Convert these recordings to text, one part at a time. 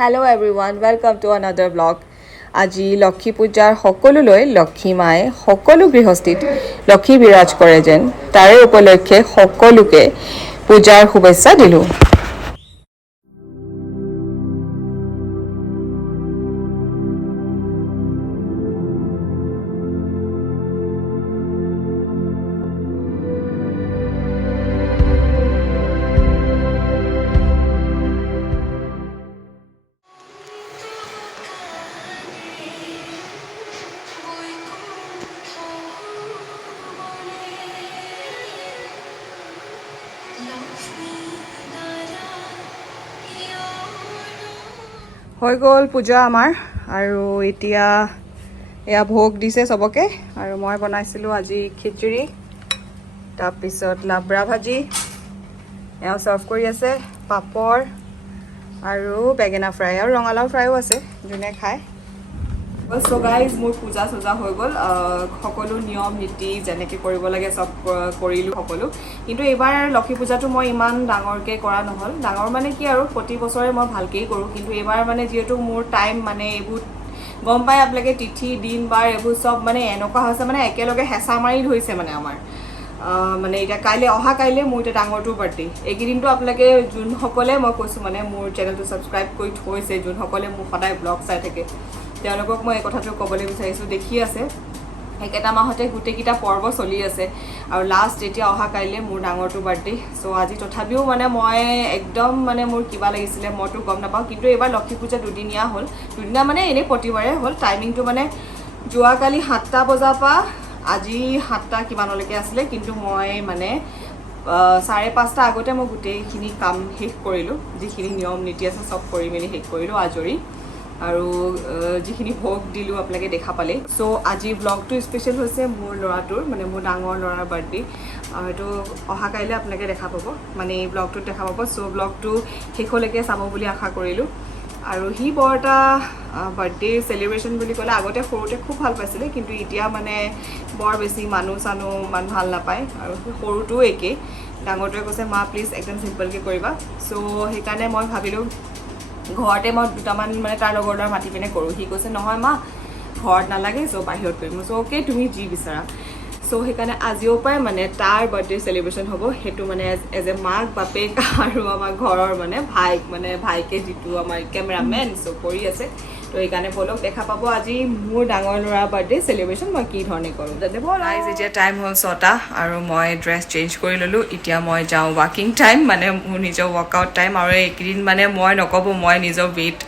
Hello everyone, welcome to another vlog. আজি লক্ষী পূজাৰ সকলোলৈ লক্ষী মায়ে সকলো গৃহস্থিত লক্ষী বিৰাজ কৰে যেন তাৰে উপলক্ষে সকলোকে পূজাৰ শুভেচ্ছা দিলোঁ। হৈ গ'ল পূজা আমাৰ আৰু এতিয়া এয়া ভোগ দিছে সবকে আৰু মই বনাইছিলোঁ আজি খিচুড়ি তাৰপিছত লাবৰা ভাজি এয়া সাৰ্ভ কৰি আছে পাপৰ আৰু বেঙেনা ফ্ৰাই আৰু ৰঙালাও ফ্ৰাইও আছে যোনে খায়। সো গাইজ মোৰ পূজা চজা হৈ গ'ল সকলো নিয়ম নীতি যেনেকৈ কৰিব লাগে চব কৰিলোঁ সকলো। কিন্তু এইবাৰ লক্ষী পূজাটো মই ইমান ডাঙৰকৈ কৰা নহ'ল। ডাঙৰ মানে কি আৰু প্ৰতি বছৰে মই ভালকেই কৰোঁ, কিন্তু এইবাৰ মানে যিহেতু মোৰ টাইম মানে এইবোৰ গম পাই আপোনালোকে তিথি দিন বাৰ এইবোৰ চব মানে এনেকুৱা হৈছে মানে একেলগে হেঁচা মাৰি ধৰিছে মানে আমাৰ মানে এতিয়া অহা কাইলৈ মোৰ এতিয়া ডাঙৰটোৰ বাৰ্থডে। এইকেইদিনটো আপোনালোকে যোনসকলে মই কৈছোঁ মানে মোৰ চেনেলটো ছাবস্ক্ৰাইব কৰি থৈছে, যোনসকলে মোৰ সদায় ব্লগ চাই থাকে তেওঁলোকক মই এই কথাটো ক'বলৈ বিচাৰিছোঁ। দেখি আছে একেটা মাহতে গোটেইকেইটা পৰ্ব চলি আছে আৰু লাষ্ট এতিয়া অহা কাইলৈ মোৰ ডাঙৰটো বাৰ্থডে। চ' আজি তথাপিও মানে মই একদম মানে মোৰ কিবা লাগিছিলে, মইতো গম নাপাওঁ। কিন্তু এইবাৰ লক্ষী পূজা দুদিনীয়া হ'ল, দুদিনীয়া মানে এনেই প্ৰতিবাৰে হ'ল। টাইমিংটো মানে যোৱাকালি 7টা বজাৰ পৰা আজি 7টা কিমানলৈকে আছিলে, কিন্তু মই মানে 5:30 আগতে মই গোটেইখিনি কাম শেষ কৰিলোঁ। যিখিনি নিয়ম নীতি আছে চব কৰি মেলি শেষ কৰিলোঁ আজৰি আৰু যিখিনি ভোগ দিলোঁ আপোনালোকে দেখা পালে। চ' আজি ব্লগটো স্পেচিয়েল হৈছে মোৰ ল'ৰাটোৰ, মানে মোৰ ডাঙৰ ল'ৰাৰ বাৰ্থডে। হয়তো অহা কাইলৈ আপোনালোকে দেখা পাব, মানে এই ব্লগটোত দেখা পাব। চ' ব্লগটো শেষলৈকে চাব বুলি আশা কৰিলোঁ। আৰু সি বৰ এটা বাৰ্থডে চেলিব্ৰেশ্যন বুলি ক'লে আগতে সৰুতে খুব ভাল পাইছিলে, কিন্তু এতিয়া মানে বৰ বেছি মানুহ ইমান ভাল নাপায়। আৰু সৰুটোও একেই, ডাঙৰটোৱে কৈছে মা প্লিজ একদম চিম্পলকৈ কৰিবা। চ' সেইকাৰণে মই ভাবিলোঁ ঘৰতে মই দুটামান মানে তাৰ লগৰ ল'ৰা মাতি পিনে কৰোঁ। সি কৈছে নহয় মা ঘৰত নালাগে, চ' বাহিৰত কৰিম। চ' অ'কে তুমি যি বিচাৰা। চ' সেইকাৰণে আজিও পৰাই মানে তাৰ বাৰ্থডে চেলিব্ৰেশ্যন হ'ব। সেইটো মানে এজ এ মাক বাপেক আৰু আমাৰ ঘৰৰ মানে ভাইকে যিটো আমাৰ কেমেৰামেন চ' কৰি আছে। তো সেইকাৰণে বলক দেখা পাব আজি মোৰ ডাঙৰ ল'ৰা বাৰ্থডে চেলিব্ৰেশ্যন মই কি ধৰণে কৰোঁ। গাইজ এতিয়া টাইম হ'ল 6টা আৰু মই ড্ৰেছ চেঞ্জ কৰি ল'লোঁ। এতিয়া মই যাওঁ ৱাকিং টাইম, মানে মোৰ নিজৰ ৱৰ্কআউট টাইম। আৰু এইকেইদিন মানে মই নক'ব মই নিজৰ ৱেইট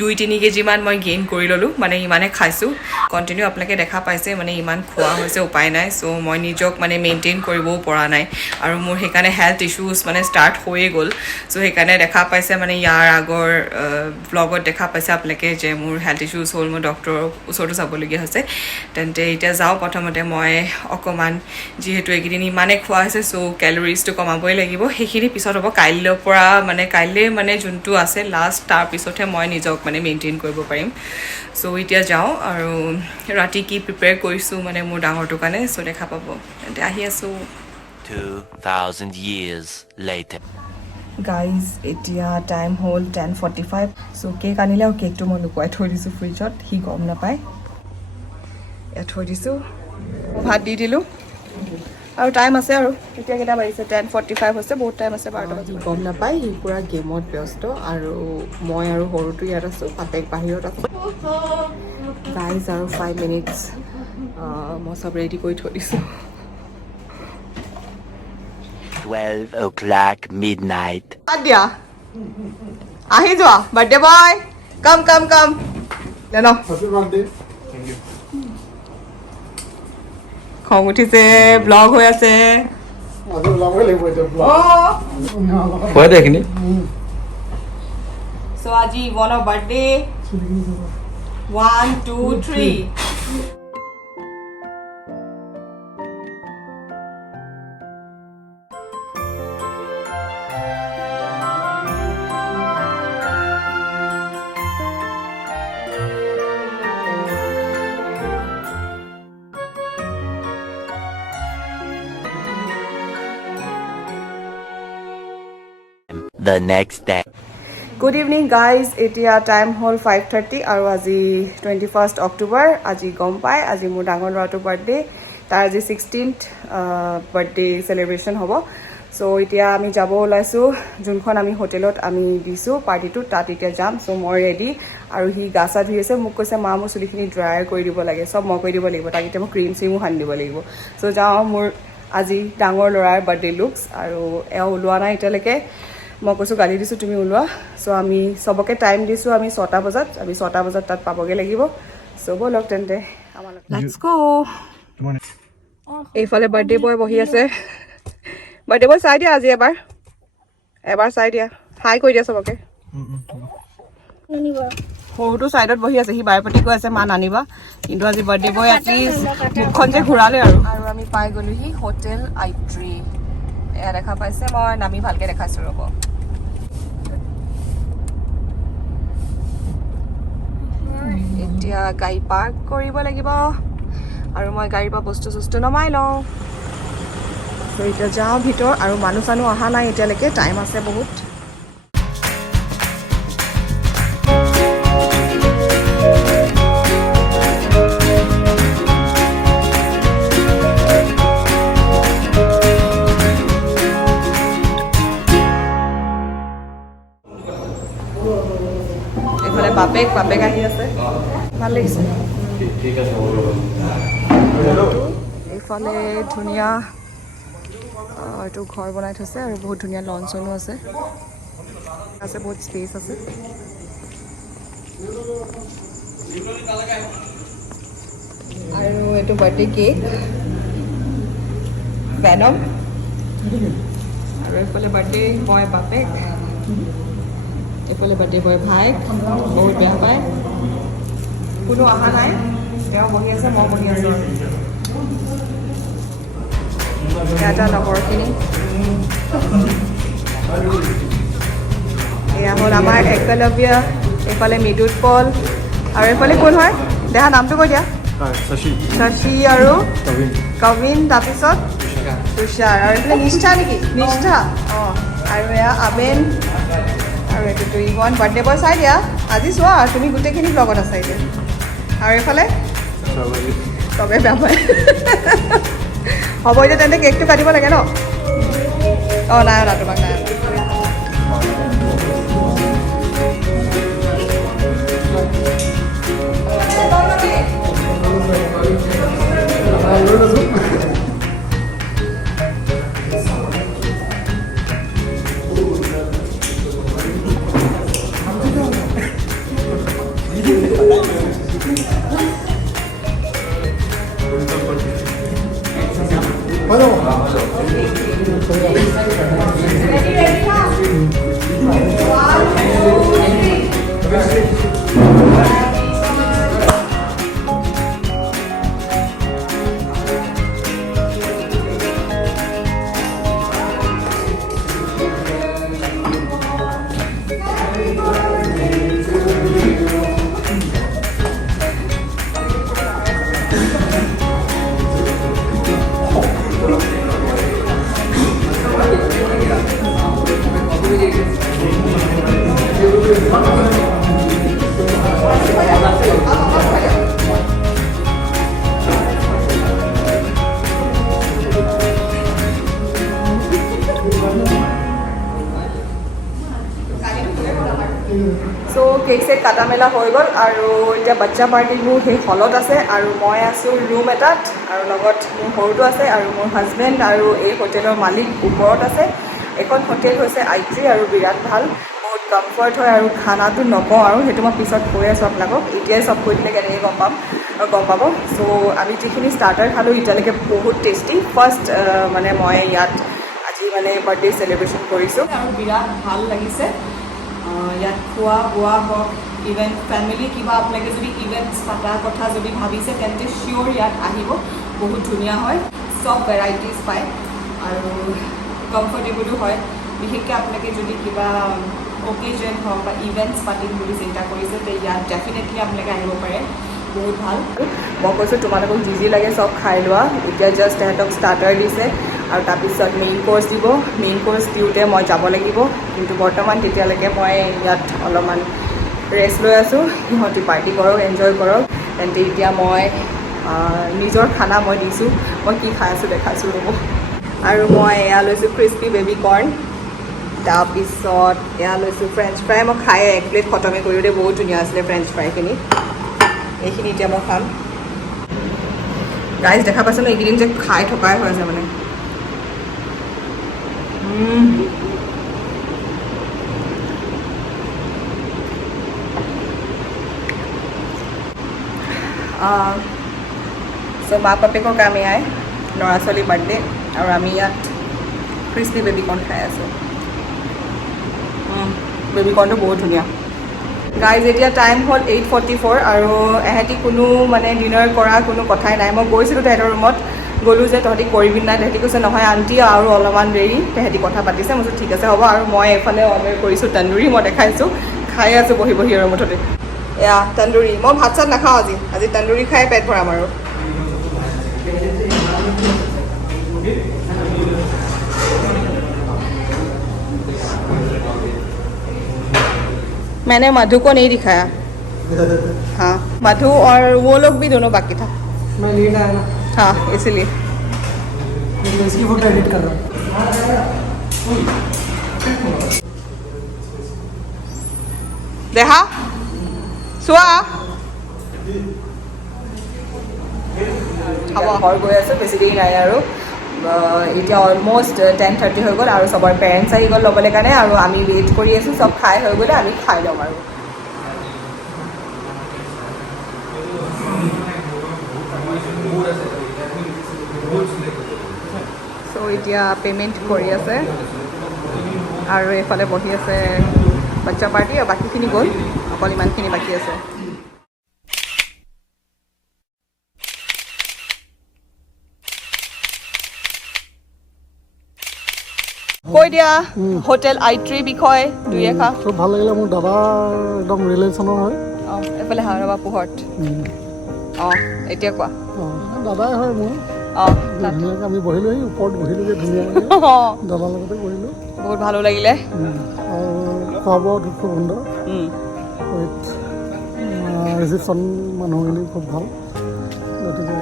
2-3 কেজিমান মই গেইন কৰি ল'লোঁ, মানে ইমানে খাইছোঁ। কণ্টিনিউ আপোনালোকে দেখা পাইছে মানে ইমান খোৱা হৈছে উপায় নাই। চ' মই নিজক মানে মেইনটেইন কৰিবও পৰা নাই আৰু মোৰ সেইকাৰণে হেল্থ ইছ্যুজ মানে ষ্টাৰ্ট হৈয়ে গ'ল। চ' সেইকাৰণে দেখা পাইছে মানে ইয়াৰ আগৰ ব্লগত দেখা পাইছে আপোনালোকে যে মোৰ হেল্থ ইছ্যুজ হ'ল, মই ডক্টৰৰ ওচৰতো চাবলগীয়া হৈছে। তেন্তে এতিয়া যাওঁ, প্ৰথমতে মই অকণমান যিহেতু এইকেইদিন ইমানেই খোৱা হৈছে চ' কেলৰিজটো কমাবই লাগিব। সেইখিনি পিছত হ'ব, কাইলৈৰ পৰা মানে কাইলৈ মানে যোনটো আছে লাষ্ট, তাৰপিছতহে মই নিজক মানে মেইনটেইন কৰিব পাৰিম। চ' এতিয়া যাওঁ আৰু ৰাতি কি প্ৰিপেয়াৰ কৰিছোঁ মানে মোৰ ডাঙৰটোৰ কাৰণে চ' দেখা পাব। তেন্তে আহি আছোঁ। 2000 years later. গাইজ এতিয়া টাইম হ'ল 10:45। চ' কেক আনিলে আৰু কেকটো মই লুকুৱাই থৈ দিছোঁ ফ্ৰিজত, সি গম নাপায়। ইয়াত থৈ দিছোঁ, ভাত দি দিলোঁ আৰু টাইম আছে আৰু এতিয়া কেইটা বাজিছে 10:45 হৈছে, বহুত টাইম আছে। 12টা বাজি গম নাপায়, সি পূৰা গেমত ব্যস্ত আৰু মই আৰু সৰুটো ইয়াত আছোঁ, বাপেক বাহিৰত আছোঁ। গাইজ আৰু 5 মিনিটছ মই চব ৰেডি কৰি থৈ দিছোঁ। 12 o'clock midnight. দিয়া আহি যোৱা বাৰ্থডে বয়, কাম ন। খং উঠিছে, ব্লগ হৈ আছে। চ' আজি ইভনৰ birthday 1 2 3। The next day. Good evening guys, এতিয়া টাইম হ'ল 5:30 আৰু আজি 21 অক্টোবৰ। আজি গম পায় আজি মোৰ ডাঙৰ ল'ৰাটোৰ বাৰ্থডে, তাৰ আজি 16th বাৰ্থডে চেলিব্ৰেশ্যন হ'ব। চ' এতিয়া আমি যাব ওলাইছোঁ, যোনখন আমি হোটেলত আমি দিছোঁ পাৰ্টিটো তাত এতিয়া যাম। চ' মই ৰেডি আৰু সি গা চা ধুই আছে, মোক কৈছে মা মোৰ চুলিখিনি ড্ৰাই কৰি দিব লাগে, চব মই কৰি দিব লাগিব, তাক এতিয়া মই ক্ৰীম চিমো সানি দিব লাগিব। চ' যাওঁ, মোৰ আজি ডাঙৰ ল'ৰাৰ বাৰ্থডে লুকছ আৰু এওঁ ওলোৱা নাই এতিয়ালৈকে। মই কৈছোঁ গালি দিছোঁ তুমি ওলোৱা। চ' আমি চবকে টাইম দিছোঁ, আমি 6টা বজাত, আমি 6টা বজাত তাত পাবগৈ লাগিব। চ' ব'লক তেন্তে আমাৰ লেটছ গ'। এইফালে বাৰ্থডে বয় বহি আছে। বাৰ্থডে বয় চাই দিয়া আজি এবাৰ চাই দিয়া, হাই কৰি দিয়া চবকে। সৰুটো ছাইডত বহি আছে, সি বাৰে প্ৰতি কৈ আছে মা নানিবা, কিন্তু আজি বাৰ্থডে বয় এটলিষ্ট মুখখন যে ঘূৰালে আৰু আমি পাই গ'লোহি হোটেল আইট্ৰি। এয়া দেখা পাইছে, মই নামি ভালকৈ দেখাইছোঁ ৰ'ব। এতিয়া গাড়ী পাৰ্ক কৰিব লাগিব আৰু মই গাড়ীৰ পৰা বস্তু চস্তু নমাই লওঁ। ত' এতিয়া যাওঁ ভিতৰ, আৰু মানুহ চানুহ অহা নাই এতিয়ালৈকে, টাইম আছে বহুত। এইফালে বাপেক আহি আছে, ভাল লাগিছে। এইফালে ধুনীয়া এইটো ঘৰ বনাই থৈছে আৰু বহুত ধুনীয়া লন চনো আছে, বহুত স্পেচ আছে। আৰু এইটো বাৰ্থডে কেক ভেনম, আৰু এইফালে বাৰ্থডে বয় বাপেক, এইফালে বাৰ্থডে বয় ভাইক, বহুত বেয়া পায়, কোনো অহা নাই, তেওঁ বহি আছে, মই বহি আছোঁ। এটা লগৰখিনি, এয়া হ'ল আমাৰ একলব্য, এইফালে মৃদুত পল, আৰু এইফালে কোন হয় দেহা নামটো কৈ দিয়া। শশী আৰু কবিন, তাৰপিছত তুষাৰ, আৰু এইফালে নিষ্ঠা নেকি, নিষ্ঠা, অঁ, আৰু এয়া আবেন, আৰু এইটোতো ইভন। বাৰ্থডে বয় চাই দিয়া আজি, চোৱা তুমি গোটেইখিনি লগত আছা এতিয়া। আৰু এইফালে চবেই বেয়া পায়। হ'ব এতিয়া তেন্তে কেকটো কাটিব লাগে ন? অঁ নাই অনা, তোমাক নাই অনা। চ' কেক চেক কাটা মেলা হৈ গ'ল, আৰু এতিয়া বাচ্চা পাৰ্টিবোৰ সেই হলত আছে, আৰু মই আছোঁ ৰুম এটাত, আৰু লগত মোৰ সৰুটো আছে, আৰু মোৰ হাজবেণ্ড আৰু এই হোটেলৰ মালিক ওপৰত আছে। এখন হোটেল হৈছে আইট্ৰি, আৰু বিৰাট ভাল, বহুত কমফৰ্ট হয়, আৰু খানাটো নকওঁ আৰু সেইটো মই পিছত কৈ আছোঁ আপোনালোকক, এতিয়াই চব কৈ দিলে কেনেকৈ গম পাব। চ' আমি যিখিনি ষ্টাৰ্টাৰ খালোঁ এতিয়ালৈকে বহুত টেষ্টি। ফাৰ্ষ্ট মানে মই ইয়াত আজি মানে বাৰ্থডে চেলিব্ৰেশ্যন কৰিছোঁ, আৰু বিৰাট ভাল লাগিছে। ইয়াত খোৱা বোৱা হওক, ইভেন ফেমিলি কিবা আপোনালোকে যদি ইভেণ্টছ পতাৰ কথা যদি ভাবিছে তেন্তে চিয়'ৰ ইয়াত আহিব, বহুত ধুনীয়া হয়, চব ভেৰাইটিজ পায়, আৰু কমফৰ্টেবলো হয়। বিশেষকৈ আপোনালোকে যদি কিবা অকেজন হওক বা ইভেণ্টছ পাতিম বুলি চিন্তা কৰিছে তে ইয়াত ডেফিনেটলি আপোনালোকে আহিব পাৰে, বহুত ভাল। মই কৈছোঁ তোমালোকক যি লাগে চব খাই লোৱা, এতিয়া জাষ্ট তেহেঁতক ষ্টাৰ্টাৰ দিছে, আৰু তাৰপিছত মেইন কোৰ্চ দিব মেইন কোৰ্চ দিওঁতে মই যাব লাগিব কিন্তু বৰ্তমান তেতিয়ালৈকে মই ইয়াত অলপমান ৰেষ্ট লৈ আছোঁ সিহঁতি পাৰ্টি কৰক এনজয় কৰক তেন্তে এতিয়া মই নিজৰ খানা মই দিছোঁ মই কি খাই আছোঁ দেখাইছোঁ ৰ'ব আৰু মই এয়া লৈছোঁ ক্ৰিস্পি বেবী কৰ্ণ তাৰপিছত এয়া লৈছোঁ ফ্ৰেঞ্চ ফ্ৰাই মই খাই 1 প্লেট খতমে কৰিলোঁ দেই বহুত ধুনীয়া আছিলে ফ্ৰেঞ্চ ফ্ৰাইখিনি এইখিনি এতিয়া মই খাম গাইজ দেখা পাইছোঁ ন এইকেইদিন যে খাই থকাই হৈ আছে মানে চ' মা বাপেকৰ কাম এয়াই ল'ৰা ছোৱালীৰ বাৰ্থডে আৰু আমি ইয়াত ক্ৰিস্পি বেবী কৰ্ণ খাই আছোঁ বেবী কৰ্ণটো বহুত ধুনীয়া গাইজ এতিয়া টাইম হ'ল 8:44 আৰু এহেঁতি কোনো মানে ডিনাৰ কৰা কোনো কথাই নাই মই গৈছিলোঁ তেহেঁতৰ ৰুমত গ'লোঁ যে তহঁতি কৰিবি নাই তেহেঁতি কৈছে নহয় আণ্টি আৰু অলপমান দেৰি তেহেঁতি কথা পাতিছে মই কৈছোঁ ঠিক আছে হ'ব আৰু মই এইফালে অৰ্ডাৰ কৰিছোঁ তন্দুৰী মই দেখাইছোঁ খাই আছোঁ বহি বহি আৰু মুঠতে এয়া তন্দুৰী মই ভাত চাত নাখাওঁ আজি তন্দুৰী খাই পেট ভৰাম আৰু मैंने मधु को नहीं दिखाया हाँ मधु और वो लोग भी दोनों बाकी था मैं लेट आया ना हाँ इसीलिए मैं इसकी फोटो एडिट कर रहा हूँ देखा চোৱা হ'ব ঘৰ গৈ আছোঁ বেছি দেৰি নাই আৰু এতিয়া অলমষ্ট 10:30 হৈ গ'ল আৰু চবৰ পেৰেণ্টছ আহি গ'ল ল'বলৈ কাৰণে আৰু আমি ৱেইট কৰি আছোঁ চব খাই হৈ গ'লে আমি খাই ল'ম আৰু চ' এতিয়া পে'মেণ্ট কৰি আছে আৰু এইফালে বহি আছে বাচ্চা পাৰ্টি আৰু বাকীখিনি গ'ল অকল ইমানখিনি বাকী আছে কৈ দিয়া হোটেল আইট্ৰিৰ বিষয়ে দুই এষা খুব ভাল লাগিলে মোৰ দাদা একদম ৰিলেশ্যনৰ হয় অঁ এইফালে হাৰবা পোহৰত অঁ এতিয়া কোৱা দাদাই হয় মোৰ অঁ ধুনীয়াকৈ আমি বহিলোঁ এই ওপৰত বহিলোঁগৈ ধুনীয়াকৈ দাদাৰ লগতে বহিলোঁ বহুত ভালো লাগিলে আৰু খোৱা বোৱাটো খুব সুন্দৰ ৰিচিপশ্যন মানুহখিনি খুব ভাল গতিকে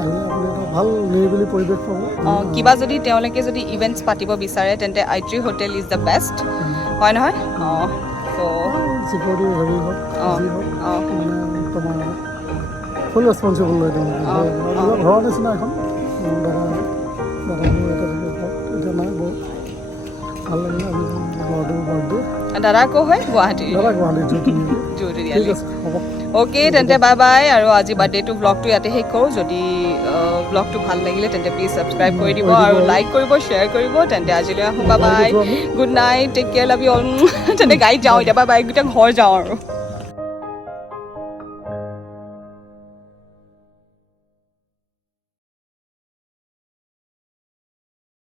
আহিলে আপুনি এটা ভাল নিৰিবিলি পৰিৱেশ পাব অঁ কিবা যদি তেওঁলোকে যদি ইভেণ্টছ পাতিব বিচাৰে তেন্তে আইট্ৰি হোটেল ইজ দ্য বেষ্ট হয় নহয় অঁ ত' চিকিউৰিটি হেৰি হওক যি হওক অঁ মানে তোমাৰ ফুল ৰেচপনচিবল লৈ নিজৰ ঘৰৰ নিচিনা এখন দাদা মোৰ এটা এতিয়া নাই বহুত ভাল লাগিলে আজি ল'ৰাটোৰ বাৰ্থডে দাদা আকৌ হয় গুৱাহাটীৰ দাদা গুৱাহাটীত ঠিক জুৰিয়ালি আছে হ'ব অ'কে তেন্তে বাই বাই আৰু আজি বাৰ্থডেটো ব্লগটো ইয়াতে শেষ কৰোঁ যদি ব্লগটো ভাল লাগিলে তেন্তে প্লিজ ছাবস্ক্ৰাইব কৰি দিব আৰু লাইক কৰিব শ্বেয়াৰ কৰিব তেন্তে আজিলৈ আহোঁ bye bye good night take care love you all তেন্তে গাড়ীত যাওঁ এতিয়া বাই বাই গোটেই ঘৰ যাওঁ আৰু